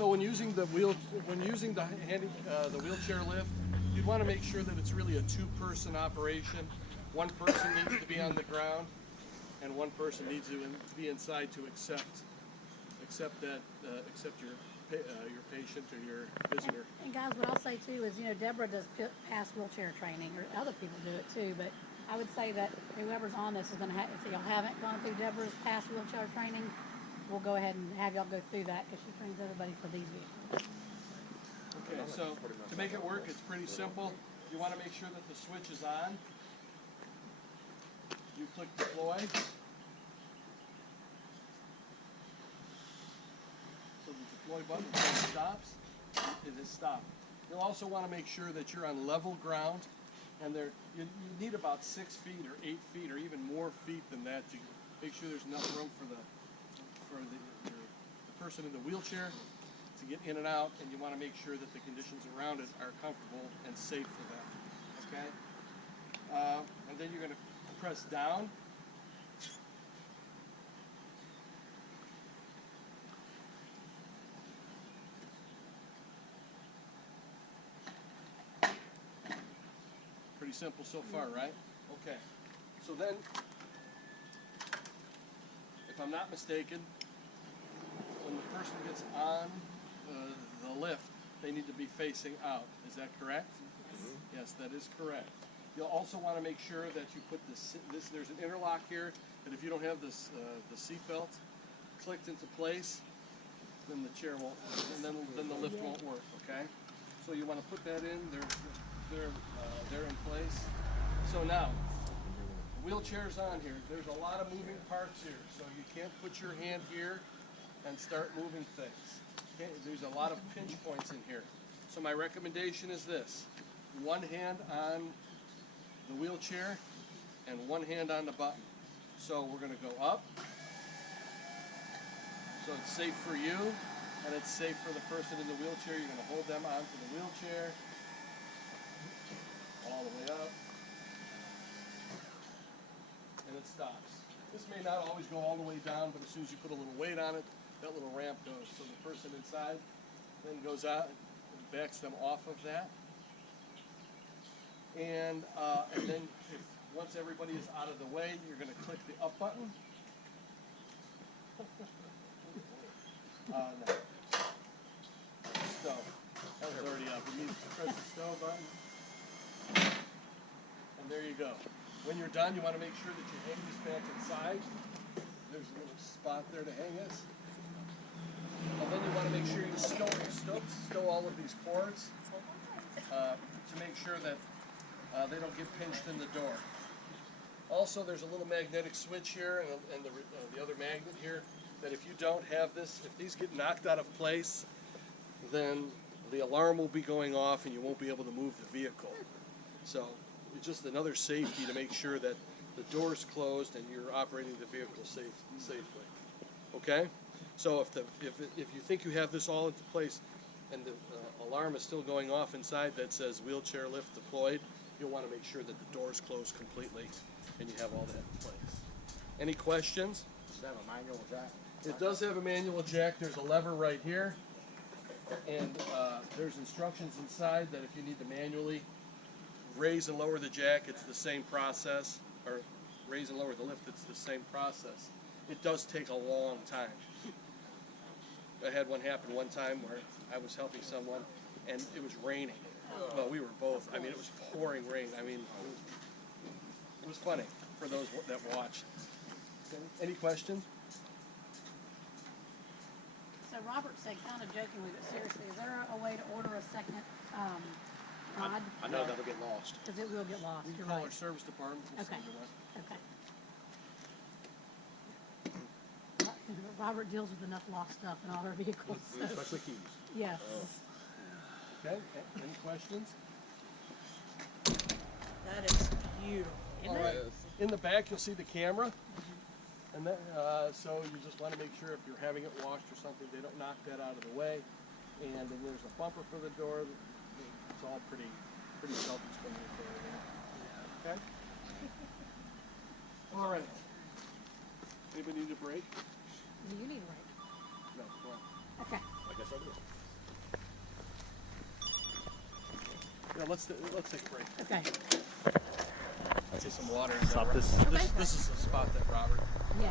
So when using the wheelchair lift, you'd want to make sure that it's really a two-person operation. One person needs to be on the ground, and one person needs to be inside to accept your patient or your visitor. And guys, what I'll say too is, Deborah does past wheelchair training, or other people do it too, but I would say that whoever's on this is going to have, if y'all haven't gone through Deborah's past wheelchair training, we'll go ahead and have y'all go through that because she trains everybody for these vehicles. Okay, so to make it work, it's pretty simple. You want to make sure that the switch is on. You click deploy. So the deploy button stops. It is stopped. You'll also want to make sure that you're on level ground, and you need about 6 feet or 8 feet or even more feet than that to make sure there's enough room for the person in the wheelchair to get in and out, and you want to make sure that the conditions around it are comfortable and safe for them. Okay? And then you're going to press down. Pretty simple so far, right? Okay. So then, if I'm not mistaken, when the person gets on the lift, they need to be facing out. Is that correct? Yes, that is correct. You'll also want to make sure that you put this. There's an interlock here, that if you don't have this the seat belt clicked into place, then the chair won't, and then the lift won't work. Okay. So you want to put that in. They're in place. So now, the wheelchair's on here. There's a lot of moving parts here, so you can't put your hand here and start moving things. Okay? There's a lot of pinch points in here. So my recommendation is this: one hand on the wheelchair and one hand on the button. So we're going to go up. So it's safe for you and it's safe for the person in the wheelchair. You're going to hold them onto the wheelchair all the way up, and it stops. This may not always go all the way down, but as soon as you put a little weight on it, that little ramp goes. So the person inside then goes out and backs them off of that. And then once everybody is out of the way, you're going to click the up button. No. Stove. That was already up. You need to press the stove button. And there you go. When you're done, you want to make sure that you hang this back inside. There's a little spot there to hang this. And then you want to make sure you stow all of these cords to make sure that they don't get pinched in the door. Also, there's a little magnetic switch here and the other magnet here, that if you don't have this, if these get knocked out of place, then the alarm will be going off and you won't be able to move the vehicle. So it's just another safety to make sure that the door's closed and you're operating the vehicle safely. Okay? So if you think you have this all into place and the alarm is still going off inside that says wheelchair lift deployed, you'll want to make sure that the door's closed completely and you have all that in place. Any questions? Does it have a manual jack? It does have a manual jack. There's a lever right here, and there's instructions inside that if you need to manually raise and lower the jack, it's the same process, or raise and lower the lift, it's the same process. It does take a long time. I had one happen one time where I was helping someone, and it was raining. Well, we were both. I mean, it was pouring rain. I mean, it was funny for those that watched. Any questions? So Robert said, kind of jokingly but seriously, is there a way to order a second rod? I know that'll get lost. Because it will get lost. You can You're call right. our service department. We'll Okay. send it out. Okay. Robert deals with enough lost stuff in all our vehicles. So. Especially keys. Yes. Okay. Any questions? That is beautiful. All right. In the back, you'll see the camera, and then, so you just want to make sure if you're having it washed or something, they don't knock that out of the way. And then there's a bumper for the door. It's all pretty self-explanatory. Okay. All right. Anybody need a break? Do you need a break? No. Go on. Okay. I guess Yes, I do. Yeah, let's take a break. Okay. Let's see some water. In there. Stop this. This is the spot that Robert. Yeah.